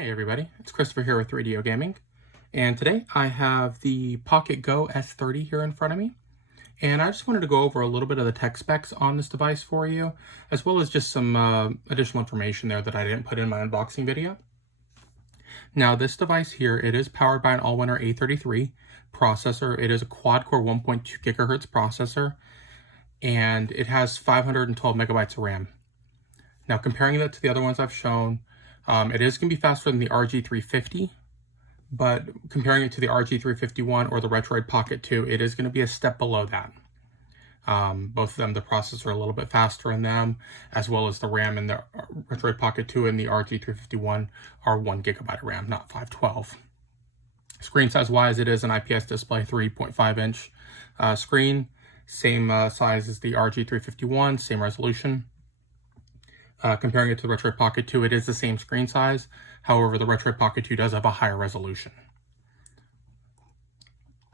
Hey everybody, it's Christopher here with 3DO Gaming, and today I have the PocketGo S30 here in front of me, and I just wanted to go over a little bit of the tech specs on this device for you, as well as just some additional information there that I didn't put in my unboxing video. Now this device here, it is powered by an Allwinner A33 processor. It is a quad-core 1.2 gigahertz processor, and it has 512 megabytes of RAM. Now comparing that to the other ones I've shown, it is going to be faster than the RG350, but comparing it to the RG351 or the Retroid Pocket 2, it is going to be a step below that. Both of them, the processor a little bit faster in them, as well as the RAM in the Retroid Pocket 2 and the RG351 are 1 gigabyte of RAM, not 512. Screen size wise, it is an IPS display, 3.5 inch screen, same size as the RG351, same resolution. Comparing it to the Retroid Pocket 2, it is the same screen size. However, the Retroid Pocket 2 does have a higher resolution.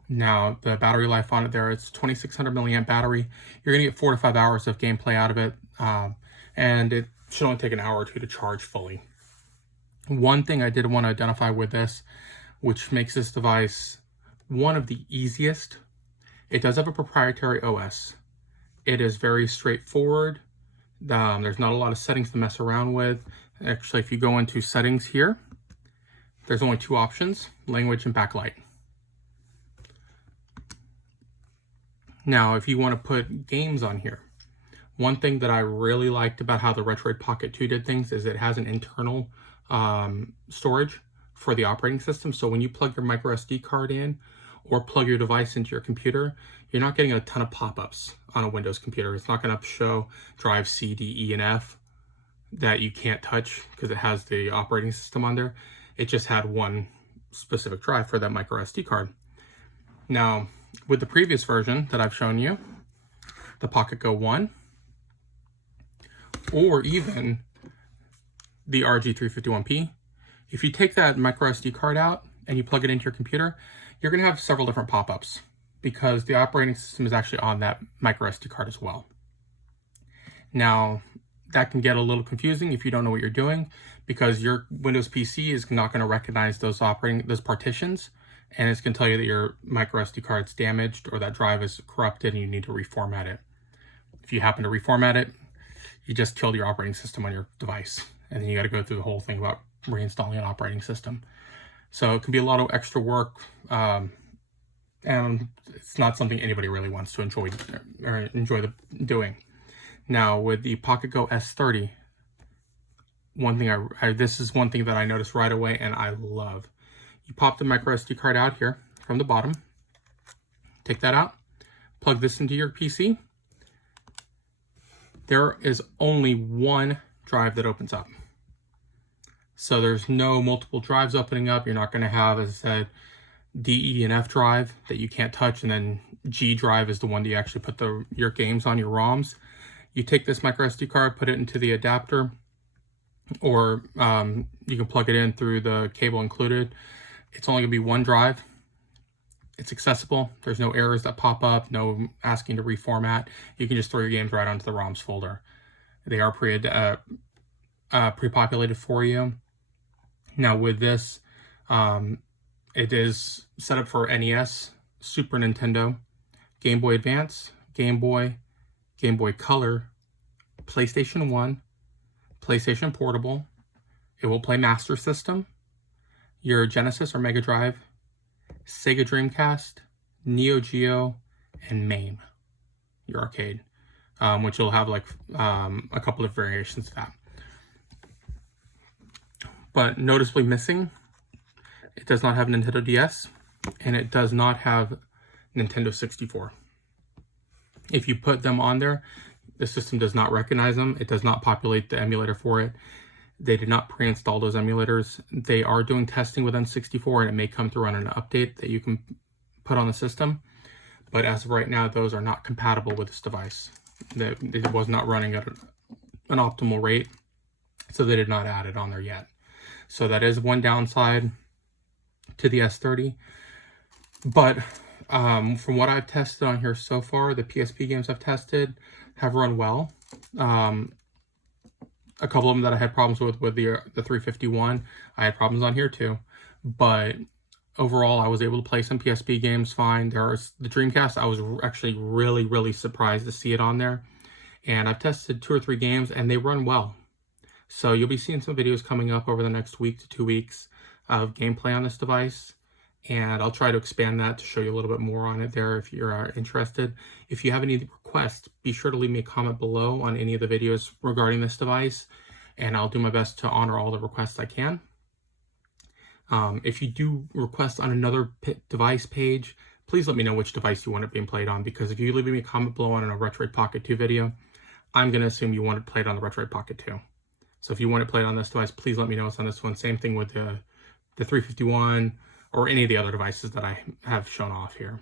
Now, the battery life on it there, it's 2600 milliamp battery. You're going to get 4 to 5 hours of gameplay out of it, and it should only take an hour or two to charge fully. One thing I did want to identify with this, which makes this device one of the easiest, it does have a proprietary OS. It is very straightforward. There's not a lot of settings to mess around with. Actually, if you go into settings here, there's only two options, language and backlight. Now, if you want to put games on here, one thing that I really liked about how the Retroid Pocket 2 did things is it has an internal storage for the operating system. So when you plug your microSD card in or plug your device into your computer, you're not getting a ton of pop-ups on a Windows computer. It's not going to show drive C, D, E, and F that you can't touch because it has the operating system on there. It just had one specific drive for that microSD card. Now, with the previous version that I've shown you, the PocketGo 1, or even the RG351P, if you take that microSD card out and you plug it into your computer, you're going to have several different pop-ups because the operating system is actually on that microSD card as well. Now, that can get a little confusing if you don't know what you're doing, because your Windows PC is not going to recognize those partitions, and it's going to tell you that your microSD card's damaged or that drive is corrupted and you need to reformat it. If you happen to reformat it, you just killed your operating system on your device, and then you got to go through the whole thing about reinstalling an operating system. So it can be a lot of extra work, and it's not something anybody really wants to enjoy doing. Now, with the PocketGo S30, this is one thing that I noticed right away and I love. You pop the microSD card out here from the bottom, take that out, plug this into your PC. There is only one drive that opens up. So there's no multiple drives opening up. You're not going to have, as I said, D, E, and F drive that you can't touch, and then G drive is the one that you actually put your games on, your ROMs. You take this microSD card, put it into the adapter, or you can plug it in through the cable included. It's only going to be one drive. It's accessible. There's no errors that pop up, no asking to reformat. You can just throw your games right onto the ROMs folder. They are pre-populated for you. Now with this, it is set up for NES, Super Nintendo, Game Boy Advance, Game Boy Color, PlayStation 1, PlayStation Portable. It will play Master System, your Genesis or Mega Drive, Sega Dreamcast, Neo Geo, and MAME, your arcade, which will have like a couple of variations of that. But noticeably missing, it does not have Nintendo DS, and it does not have Nintendo 64. If you put them on there, the system does not recognize them. It does not populate the emulator for it. They did not pre-install those emulators. They are doing testing with N64, and it may come through on an update that you can put on the system. But as of right now, those are not compatible with this device. It was not running at an optimal rate, so they did not add it on there yet. So that is one downside to the S30. But from what I've tested on here so far, the PSP games I've tested have run well. a couple of them that I had problems with the 351. I had problems on here too, but overall I was able to play some PSP games fine. The Dreamcast, I was actually really surprised to see it on there, and I've tested 2 or 3 games and they run well. So you'll be seeing some videos coming up over the next week to 2 weeks of gameplay on this device, and I'll try to expand that to show you a little bit more on it there if you're interested. If you have any requests, be sure to leave me a comment below on any of the videos regarding this device, and I'll do my best to honor all the requests I can. If you do request on another device page, please let me know which device you want it being played on, because if you leave me a comment below on a Retroid Pocket 2 video, I'm going to assume you want it played on the Retroid Pocket 2. So if you want it played on this device, please let me know it's on this one. Same thing with the 351 or any of the other devices that I have shown off here.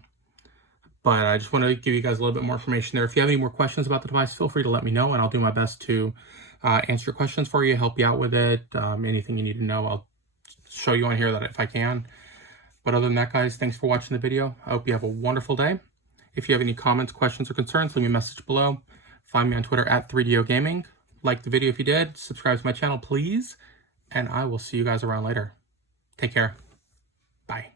But I just want to give you guys a little bit more information there. If you have any more questions about the device, feel free to let me know, and I'll do my best to answer your questions for you, help you out with it. Anything you need to know, I'll show you on here that if I can. But other than that, guys, thanks for watching the video. I hope you have a wonderful day. If you have any comments, questions, or concerns, leave me a message below. Find me on Twitter at 3DO Gaming. Like the video if you did. Subscribe to my channel, please. And I will see you guys around later. Take care. Bye.